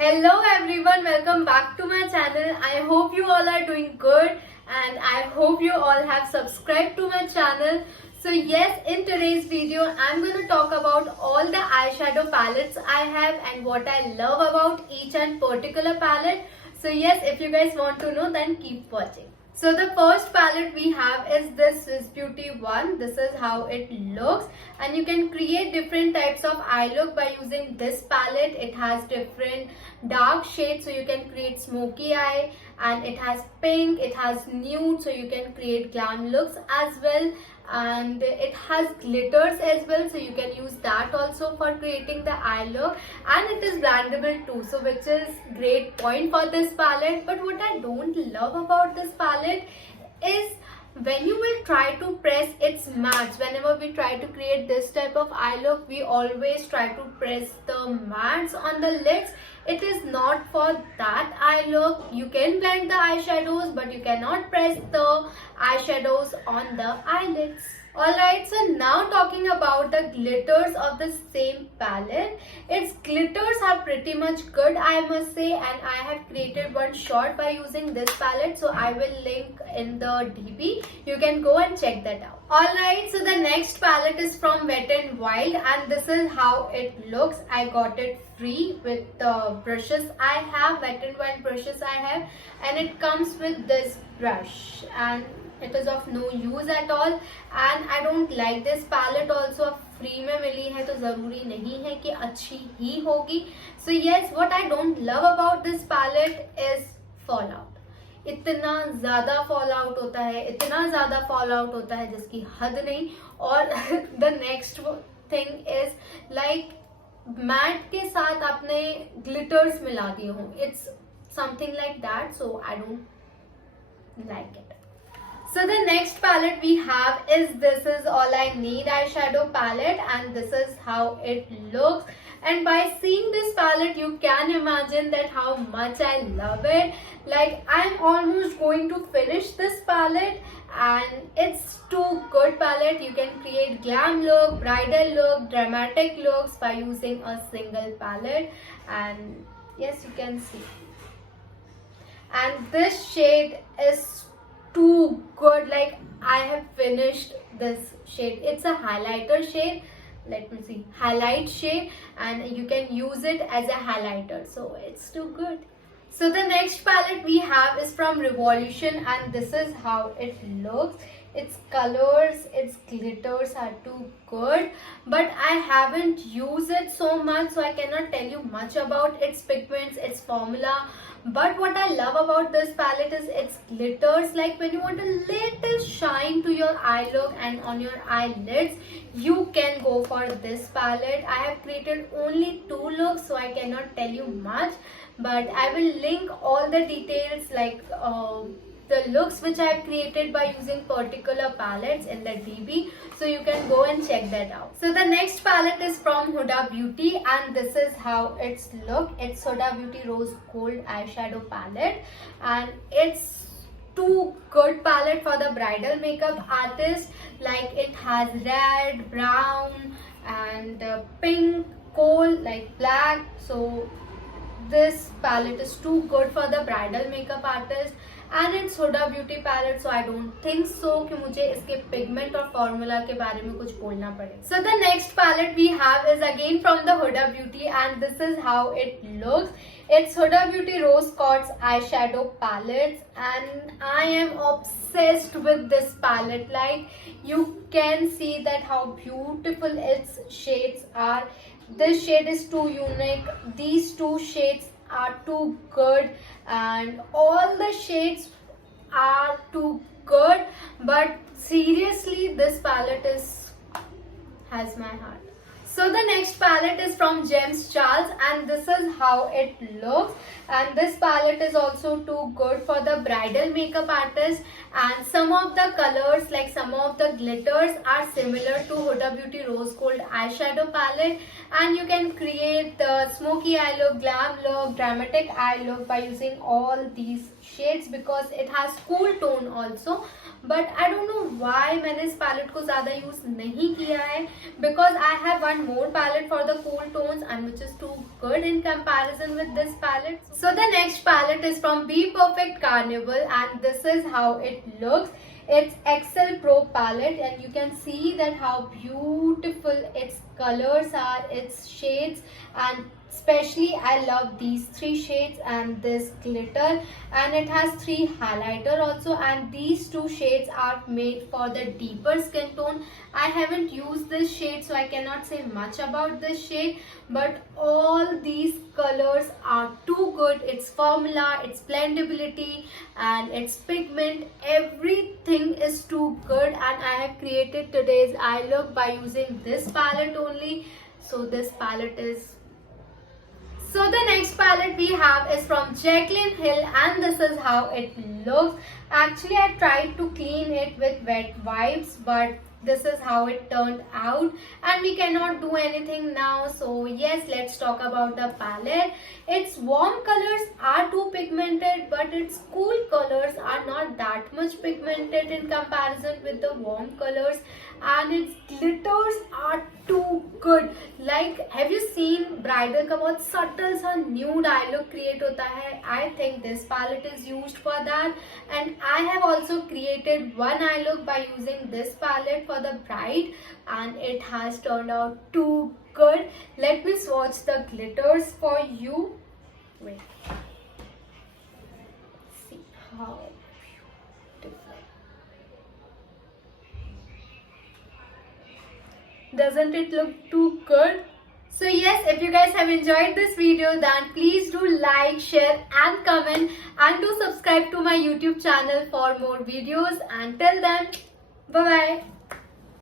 Hello everyone, welcome back to my channel. I hope you all are doing good and I hope you all have subscribed to my channel. So yes, in today's video, I'm going to talk about all the eyeshadow palettes I have and what I love about each and particular palette. So yes, if you guys want to know, then keep watching. So the first palette we have is this Swiss Beauty one. This is how it looks, and you can create different types of eye look by using this palette. It has different dark shades, so you can create smoky eye, and it has pink, it has nude, so you can create glam looks as well, and it has glitters as well, so you can use that also for creating the eye look, and it is blendable too, so which is great point for this palette. But what I don't love about this palette is when you will try to press its mattes. Whenever we try to create this type of eye look, we always try to press the mattes on the lids. It is not for that eye look. You can blend the eyeshadows, but you cannot press the eyeshadows on the eyelids. Alright, so now talking about the glitters of the same palette. Its glitters are pretty much good, I must say, and I have created one short by using this palette, so I will link in the DP. You can go and check that out. Alright, so the next palette is from Wet n Wild, and this is how it looks. I got it free with the brushes I have, Wet n Wild brushes I have, and it comes with this brush, and it is of no use at all, and I don't like this palette also. अब free में मिली है तो ज़रूरी नहीं है कि अच्छी ही होगी. So yes, what I don't love about this palette is fallout. इतना ज़्यादा fallout होता है, इतना ज़्यादा fallout होता है जिसकी हद नहीं. और the next thing is like mat के साथ आपने glitters मिला दिए हो. It's something like that, so I don't like it. So the next palette we have is This Is All I Need eyeshadow palette, and this is how it looks. And by seeing this palette, you can imagine that how much I love it. Like, I'm almost going to finish this palette, and it's too good palette. You can create glam look, bridal look, dramatic looks by using a single palette. And yes, you can see. And this shade is too good. Like, I have finished this shade. It's a highlighter shade. Let me see, highlight shade, and you can use it as a highlighter, so it's too good. So the next palette we have is from Revolution, and this is how it looks. Its colors, its glitters are too good, but I haven't used it so much, so I cannot tell you much about its pigments, its formula. But what I love about this palette is its glitters. Like, when you want a little shine to your eye look and on your eyelids, you can go for this palette. I have created only 2 looks, so I cannot tell you much, but I will link all the details, like the looks which I have created by using particular palettes in the DB, so you can go and check that out. So the next palette is from Huda Beauty, and this is how it's look. It's Huda Beauty Rose Gold eyeshadow palette, and it's too good palette for the bridal makeup artist. Like, it has red, brown, and pink, coal, like black. So this palette is too good for the bridal makeup artist, and it's Huda Beauty palette, so I don't think so कि मुझे इसके pigment और formula के बारे में कुछ बोलना पड़े. So the next palette we have is again from the Huda Beauty, and this is how it looks. It's Huda Beauty Rose Quartz eyeshadow palette, and I am obsessed with this palette. Like, you can see that how beautiful its shades are. This shade is too unique. These 2 shades are too good, and all the shades are too good. But seriously, this palette has my heart. So the next palette is from James Charles, and this is how it looks. And this palette is also too good for the bridal makeup artist, and some of the colors, like some of the glitters, are similar to Huda Beauty Rose Gold eyeshadow palette, and you can create the smoky eye look, glam look, dramatic eye look by using all these shades, because it has cool tone also. But I don't know why मैंने इस palette को ज़्यादा use नहीं किया है, because I have one more palette for the cool tones and which is too good in comparison with this palette. So the next palette is from Be Perfect Carnival and this is how it looks. It's XL Pro palette and you can see that how beautiful its colors are, its shades, and especially I love these 3 shades and this glitter, and it has 3 highlighter also, and these 2 shades are made for the deeper skin tone. I haven't used this shade so I cannot say much about this shade, but all these colors are too good. Its formula, its blendability and its pigment, everything is too good, and I have created today's eye look by using this palette only. So this palette is... So the next palette we have is from Jaclyn Hill and this is how it looks. Actually I tried to clean it with wet wipes, but this is how it turned out and we cannot do anything now. So yes, let's talk about the palette. Its warm colors are too pigmented, but its cool colors are not that much pigmented in comparison with the warm colors, and its glitters are too good. Like, have you seen bridal का बहुत subtle सा nude eye look create होता है? I think this palette is used for that, and I have also created one eye look by using this palette for the bride, and it has turned out too good. Let me swatch the glitters for you. Wait. See how beautiful. Doesn't it look too good? So yes, if you guys have enjoyed this video, then please do like, share and comment, and do subscribe to my YouTube channel for more videos. Until then, bye bye.